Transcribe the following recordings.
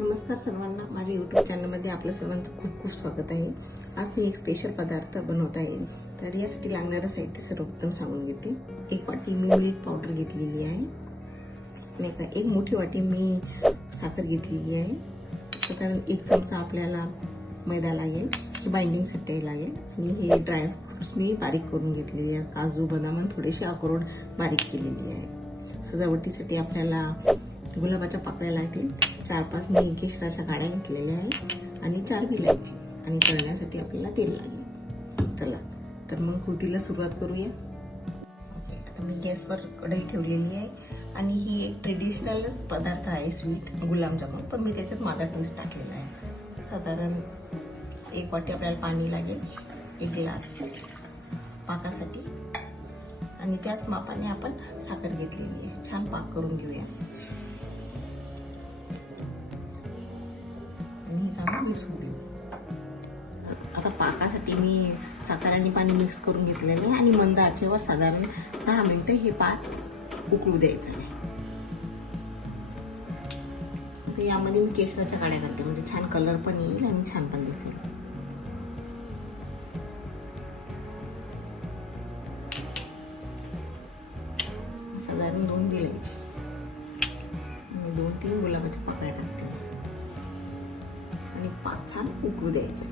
नमस्कार सर्वांना, माझ्या यूट्यूब चॅनलमध्ये आपल्या सर्वांचं खूप खूप स्वागत आहे। आज मी एक स्पेशल पदार्थ बनवत आहे। तर यासाठी लागणारं साहित्य सर्वप्रथम सांगून घेते। एक वाटी मी मिल्क पावडर घेतलेली आहे आणि एक मोठी वाटी मी साखर घेतलेली आहे। साधारण 1 चमचा आपल्याला मैदा लागेल, बाइंडिंगसाठी लागेल। आणि हे ड्राय फ्रुट्स मी बारीक करून घेतलेले आहे, काजू बदाम आणि थोडेसे अक्रोड बारीक केलेली आहे। सजावटीसाठी आपल्याला गुलाबाच्या पाकळ्या लागतील, 4-5 मी केशराच्या काड्या घेतलेल्या आहेत आणि 4 विलायची, आणि तळण्यासाठी आपल्याला तेल लागेल। चला तर मग कृतीला सुरुवात करूया। आता मी गॅसवर कढई ठेवलेली आहे आणि ही एक ट्रेडिशनलच पदार्थ आहे, स्वीट गुलाबजामुन, पण मी त्याच्यात माझा ट्विस्ट टाकलेला आहे। साधारण 1 वाटी आपल्याला पाणी लागेल, 1 ग्लास पाकासाठी, आणि त्याच मापाने आपण साखर घेतलेली आहे। छान पाक करून घेऊया आणि चांगलं मिक्स होऊ देऊ। आता पाकासाठी मी साखर आणि पाणी मिक्स करून घेतलेलं आहे आणि मंद आचेवर साधारण 10 मिनिटं हे पाक उकळू द्यायचं आहे। तर यामध्ये मी केशराच्या काड्या घालते, म्हणजे छान कलर पण येईल आणि छान पण दिसेल। साधारण 2 विलायची आणि 2-3 गुलाबाच्या पाकळ्या टाकते आणि पाक छान उकळू द्यायचा।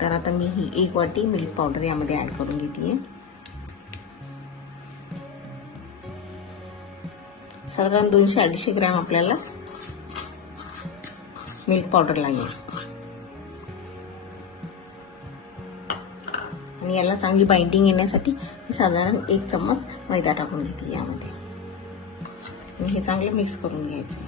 तर आता मी ही 1 वाटी मिल्क पावडर यामध्ये ऍड करून घेते। साधारण 200-250 ग्रॅम आपल्याला मिल्क पावडर लागेल आणि याला चांगली बाइंडिंग येण्यासाठी साधारण 1 चम्मच मैदा टाकून घेते यामध्ये आणि हे चांगलं मिक्स करून घ्यायचं।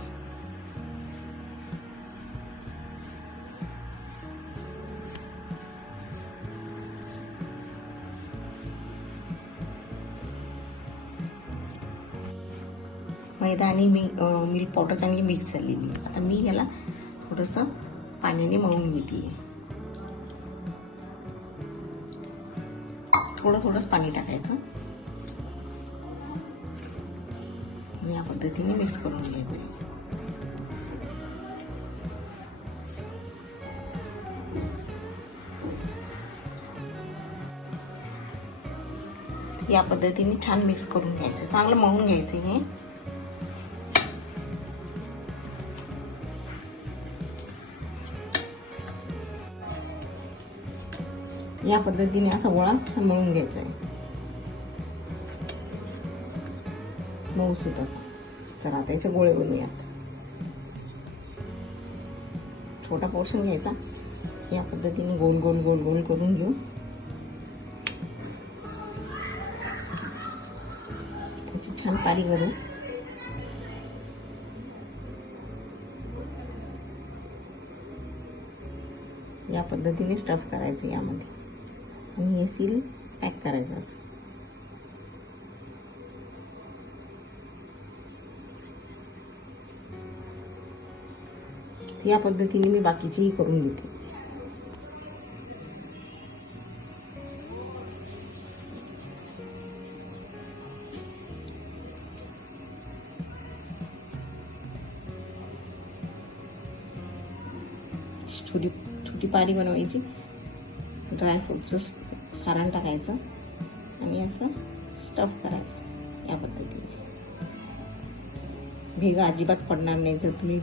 मैदा आणि मिल्क पावडर चांगली मिक्स झालेली। आता मी याला थोडंसं पाण्याने मळून घेते, थोडंच पाणी टाकायचं आणि या पद्धतीने मिक्स करून घ्यायचं। या पद्धतीने छान मिक्स करून घ्यायचं, चांगलं मळून घ्यायचं हे। या पद्धतीने असा गोळा छान मळून घ्यायचा आहे, मऊसूत असा। चला त्याचे गोळे बनवूयात। छोटा पोर्शन घ्यायचा, या पद्धतीने गोल गोल गोल गोल करून घेऊ। त्याची छान पारी करू। या पद्धतीने स्टफ करायचं यामध्ये आणि हे सील पॅक करायचं असं। या पद्धतीने मी बाकीचेही करून घेते। छोटी पारी बनवायची, ड्रायफ्रूटचं सारण टाकायचं आणि असं स्टफ करायचं। या पद्धतीने भेगा अजिबात पडणार नाही जर तुम्ही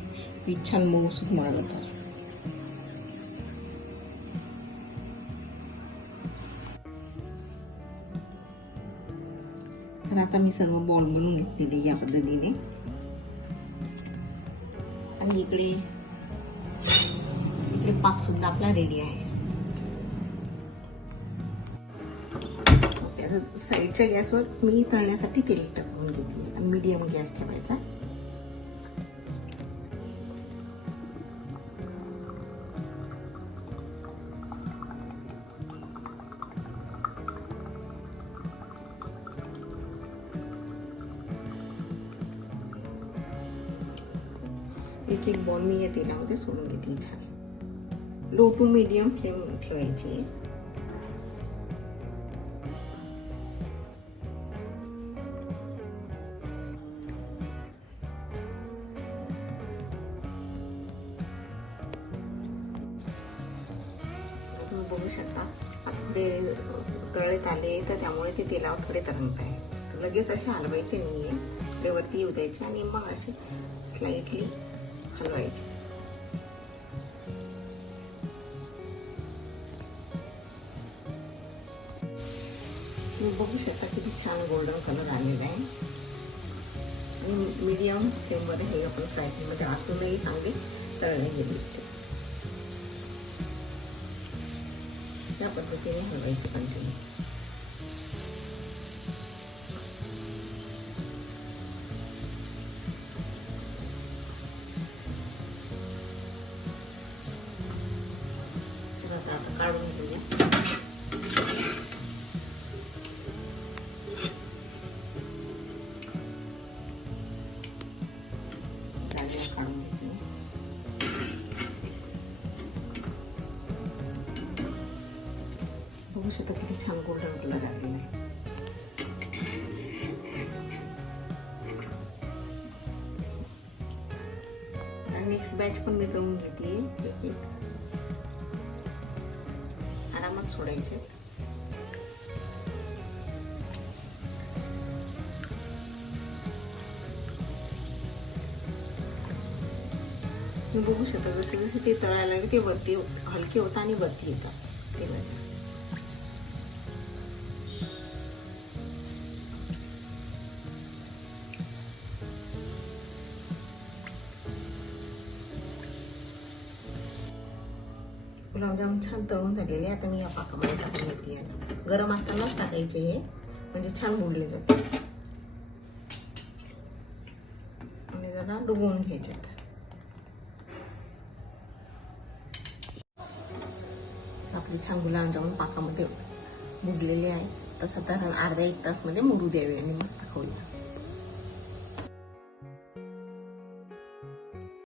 पीठ छान मऊसूत मळलं तर। आता मी सर्व बॉल बनवून घेतलेले या पद्धतीने, आणि इकडे पाक सुद्धा आपला रेडी आहे। साईडच्या गॅसवर मी तळण्यासाठी तेल टाकून घेतले आणि मीडियम गॅस ठेवायचा। एक बॉल मी या तेलामध्ये सोडून घेते। छान लो टू मीडियम फ्लेम ठेवायची। बघू शकता थोडे तळेत आले तर त्यामुळे ते तेलावर थोडे तरंगत आहे. तर लगेच असे हलवायचे नाही आहे, ते वरती येऊ द्यायचे आणि मग असे स्लाइटली हलवायचे. तुम्ही बघू शकता किती छान गोल्डन कलर आलेला आहे. आणि मीडियम फ्लेममध्ये हे आपण फ्राय केलं म्हणजे आतूनही चांगले तळले गेले. या पद्धतीने हलवायचे कंटिन्यू. चला आता काढून घेऊया. काढून घेतली. बघू शकता किती छान गोल्डन कलर आलेला आहे. नेक्स्ट बॅच पण मी करून घेते. एक एक आरामात सोडायचे. तुम्ही बघू शकता जसे जसे ते तळायला लागले ते वरती हलके होतात आणि वरती येतात तेलाच्या. गुलाबजाम छान तळून झालेले. आता मी या पाकामध्ये टाकून घेते. गरम असतानाच टाकायचे हे, म्हणजे छान बुडले जातात आणि जरा डुबवून घ्यायचे. आपले छान गुलाबजामुन पाकामध्ये बुडलेले आहे. तर साधारण अर्धा एक तास मध्ये मुरू द्यावे आणि मस्त खाऊया.